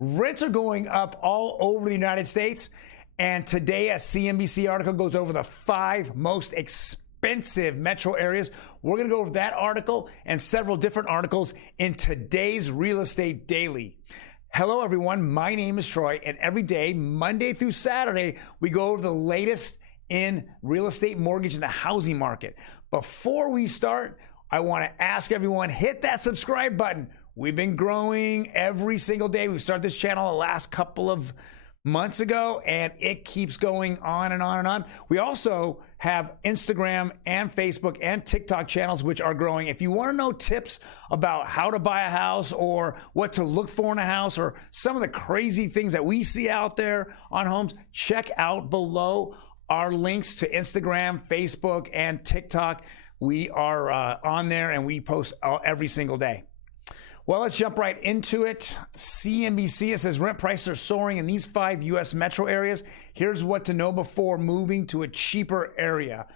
Rents are going up all over the United States. And today, a CNBC article goes over the 5 most expensive metro areas. We're going to go over that article and several different articles in today's Real Estate Daily. Hello, everyone. My name is Troy, and every day, Monday through Saturday, we go over the latest in real estate, mortgage, and the housing market. Before we start, I want to ask everyone, hit that subscribe button. We've been growing every single day. We've started this channel the last couple of months ago, and it keeps going on and on and on. We also have Instagram and Facebook and TikTok channels, which are growing. If you want to know tips about how to buy a house or what to look for in a house or some of the crazy things that we see out there on homes, check out below our links to Instagram, Facebook, and TikTok. We are on there, and we post every single day. Well, let's jump right into it. CNBC, it says rent prices are soaring in these 5 U.S. metro areas. Here's what to know before moving to a cheaper area.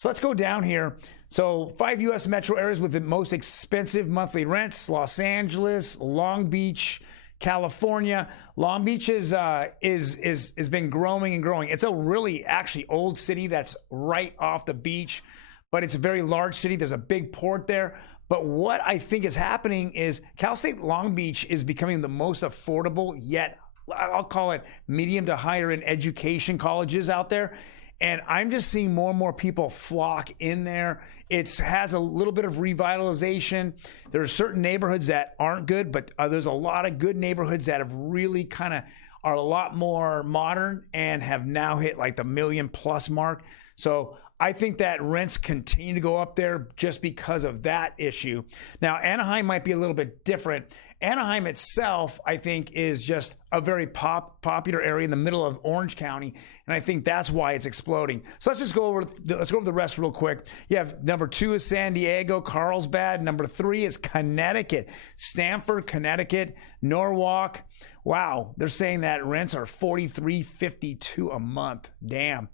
So let's go down here. So 5 U.S. metro areas with the most expensive monthly rents: Los Angeles, Long Beach, California. Long Beach has been growing and growing. It's a really actually old city that's right off the beach, but it's a very large city. There's a big port there. But what I think is happening is Cal State Long Beach is becoming the most affordable, yet I'll call it medium to higher in education colleges out there. And I'm just seeing more and more people flock in there. It has a little bit of revitalization. There are certain neighborhoods that aren't good, but there's a lot of good neighborhoods that have really kind of are a lot more modern and have now hit like the $1 million+ mark. So I think that rents continue to go up there just because of that issue. Now, Anaheim might be a little bit different. Anaheim itself, I think, is just a very popular area in the middle of Orange County, and I think that's why it's exploding. So let's go over the rest real quick. You have number 2 is San Diego, Carlsbad. Number 3 is Connecticut, Stamford, Connecticut, Norwalk. Wow, they're saying that rents are $43.52 a month. Damn.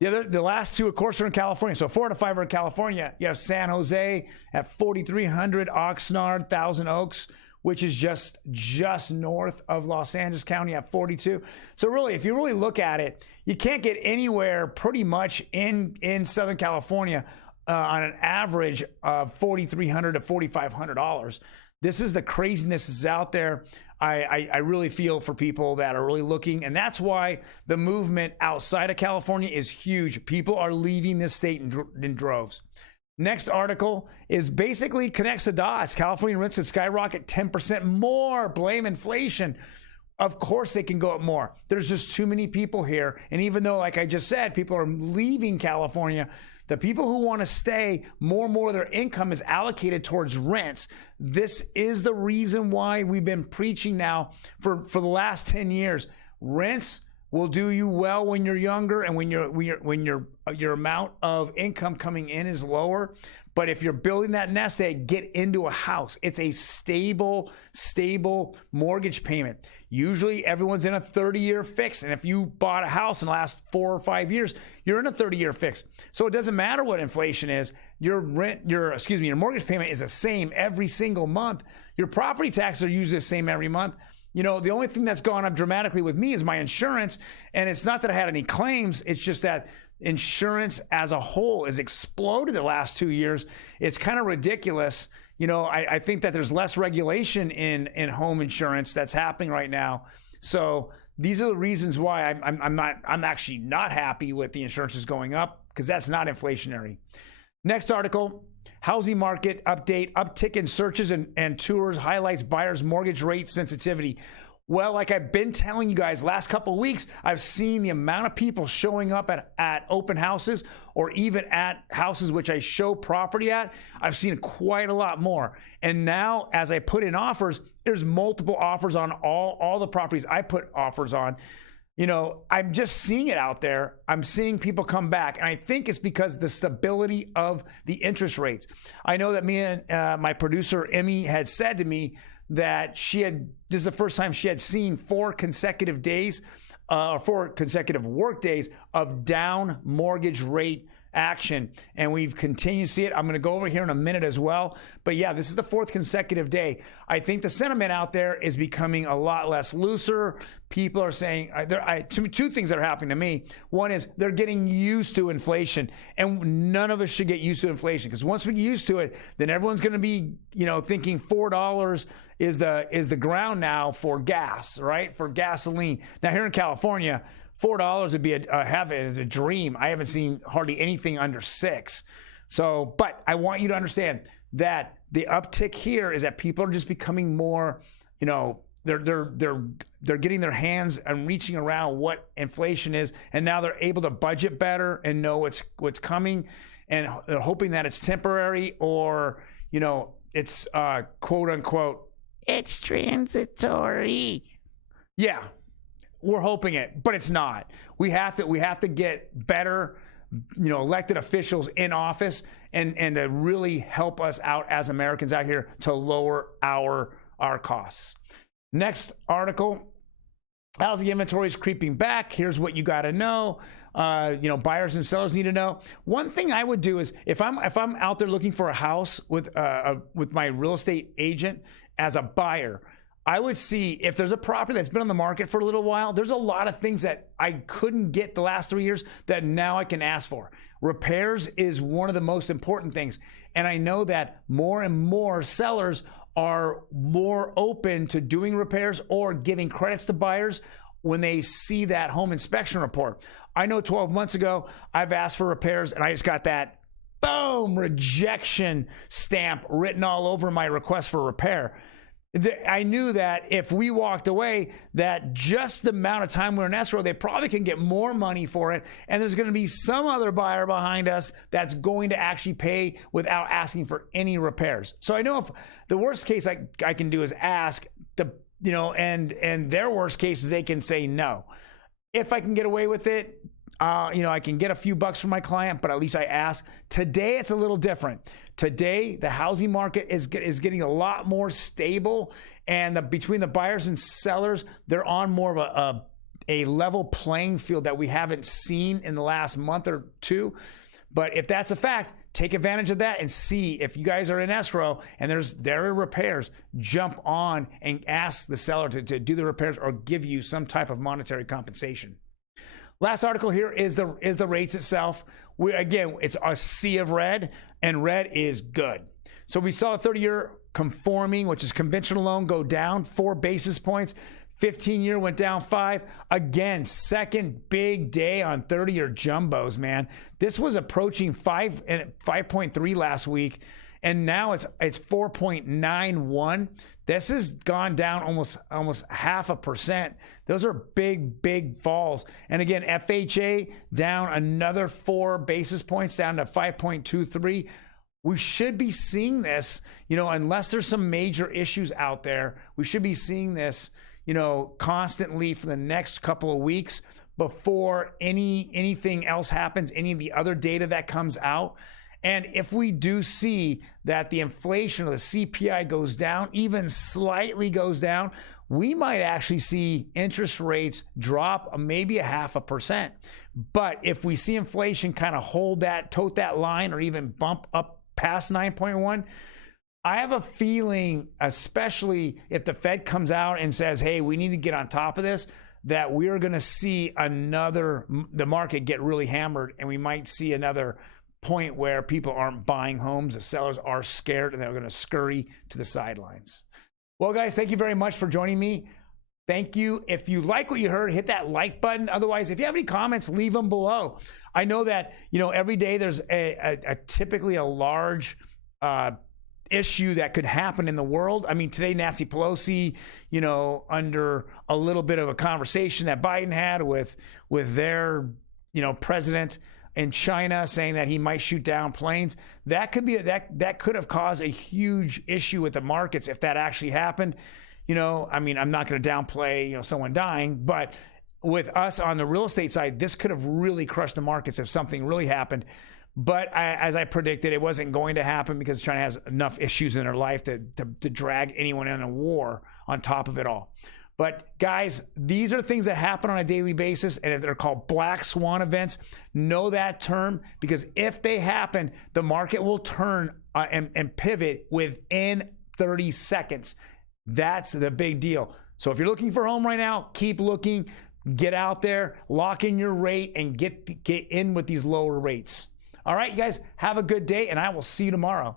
The last 2, of course, are in California. So 4 to 5 are in California. You have San Jose at 4,300, Oxnard, Thousand Oaks, which is just north of Los Angeles County at 42. So really, if you really look at it, you can't get anywhere pretty much in Southern California on an average of $4,300 to $4,500. This is the craziness that's out there. I really feel for people that are really looking, and that's why the movement outside of California is huge. People are leaving this state in droves. Next article is basically connects the dots. California rents could skyrocket 10% more. Blame inflation. Of course they can go up more. There's just too many people here. And even though, like I just said, people are leaving California, the people who want to stay, more and more of their income is allocated towards rents. This is the reason why we've been preaching now for the last 10 years. Rents will do you well when you're younger and when your amount of income coming in is lower. But if you're building that nest egg, get into a house. It's a stable mortgage payment. Usually everyone's in a 30-year fix. And if you bought a house in the last 4 or 5 years, you're in a 30-year fix. So it doesn't matter what inflation is. Your mortgage payment is the same every single month. Your property taxes are usually the same every month. You know, the only thing that's gone up dramatically with me is my insurance. And it's not that I had any claims. It's just that insurance as a whole has exploded the last 2 years. It's kind of ridiculous. You know, I think that there's less regulation in home insurance that's happening right now. So these are the reasons why I'm actually not happy with the insurances going up, because that's not inflationary. Next article, housing market update, uptick in searches and tours highlights buyers' mortgage rate sensitivity. Well, like I've been telling you guys last couple of weeks, I've seen the amount of people showing up at open houses or even at houses which I show property at. I've seen quite a lot more. And now as I put in offers, there's multiple offers on all the properties I put offers on. You know, I'm just seeing it out there. I'm seeing people come back. And I think it's because the stability of the interest rates. I know that me and my producer, Emmy, had said to me that this is the first time she had seen 4 consecutive days, 4 consecutive work days of down mortgage rate action, and we've continued to see it. I'm going to go over here in a minute as well. But yeah, this is the 4th consecutive day. I think the sentiment out there is becoming a lot less looser. People are saying, two things that are happening to me. One is they're getting used to inflation, and none of us should get used to inflation, because once we get used to it, then everyone's going to be, thinking $4 is the ground now for gas, right? For gasoline. Now here in California, $4 would be a dream. I haven't seen hardly anything under $6. So, but I want you to understand that the uptick here is that people are just becoming more, they're getting their hands and reaching around what inflation is, and now they're able to budget better and know what's coming, and they're hoping that it's temporary, or it's quote unquote, it's transitory. Yeah. We're hoping it, but it's not. We have to get better, elected officials in office and to really help us out as Americans out here to lower our costs. Next article, housing inventory is creeping back. Here's what you got to know. Buyers and sellers need to know. One thing I would do is if I'm out there looking for a house with my real estate agent as a buyer, I would see if there's a property that's been on the market for a little while. There's a lot of things that I couldn't get the last 3 years that now I can ask for. Repairs is one of the most important things. And I know that more and more sellers are more open to doing repairs or giving credits to buyers when they see that home inspection report. I know 12 months ago, I've asked for repairs and I just got that boom, rejection stamp written all over my request for repair. I knew that if we walked away, that just the amount of time we're in escrow, they probably can get more money for it. And there's going to be some other buyer behind us that's going to actually pay without asking for any repairs. So I know if the worst case I can do is ask and their worst case is they can say no. If I can get away with it, I can get a few bucks from my client, but at least I ask. Today, it's a little different. Today, the housing market is getting a lot more stable, and between the buyers and sellers, they're on more of a level playing field that we haven't seen in the last month or two. But if that's a fact, take advantage of that and see if you guys are in escrow and there are repairs, jump on and ask the seller to do the repairs or give you some type of monetary compensation. Last article here is the rates itself. It's a sea of red, and red is good. So we saw a 30-year conforming, which is conventional loan, go down 4 basis points. 15-year went down 5. Again, second big day on 30-year jumbos, man. This was approaching 5.3 last week, and now it's 4.91. This has gone down almost 0.5%. Those are big falls. And again, FHA down another 4 basis points, down to 5.23. We should be seeing this, unless there's some major issues out there, we should be seeing this, constantly for the next couple of weeks before anything else happens, any of the other data that comes out. And if we do see that the inflation or the CPI goes down, even slightly goes down, we might actually see interest rates drop maybe 0.5%. But if we see inflation kind of tote that line, or even bump up past 9.1, I have a feeling, especially if the Fed comes out and says, hey, we need to get on top of this, that we're going to see the market get really hammered, and we might see another point where people aren't buying homes. The sellers are scared and they're going to scurry to the sidelines. Well, guys, thank you very much for joining me. Thank you. If you like what you heard, hit that like button. Otherwise, if you have any comments, leave them below. I know that, every day there's a typically a large issue that could happen in the world. I mean, today, Nancy Pelosi, under a little bit of a conversation that Biden had with their, president in China, saying that he might shoot down planes. That could have caused a huge issue with the markets if that actually happened. I'm not going to downplay, someone dying, but with us on the real estate side, this could have really crushed the markets if something really happened. But as I predicted, it wasn't going to happen because China has enough issues in their life to drag anyone in a war on top of it all. But guys, these are things that happen on a daily basis, and they're called black swan events. Know that term, because if they happen, the market will turn and pivot within 30 seconds. That's the big deal. So if you're looking for a home right now, keep looking, get out there, lock in your rate, and get in with these lower rates. All right, you guys, have a good day, and I will see you tomorrow.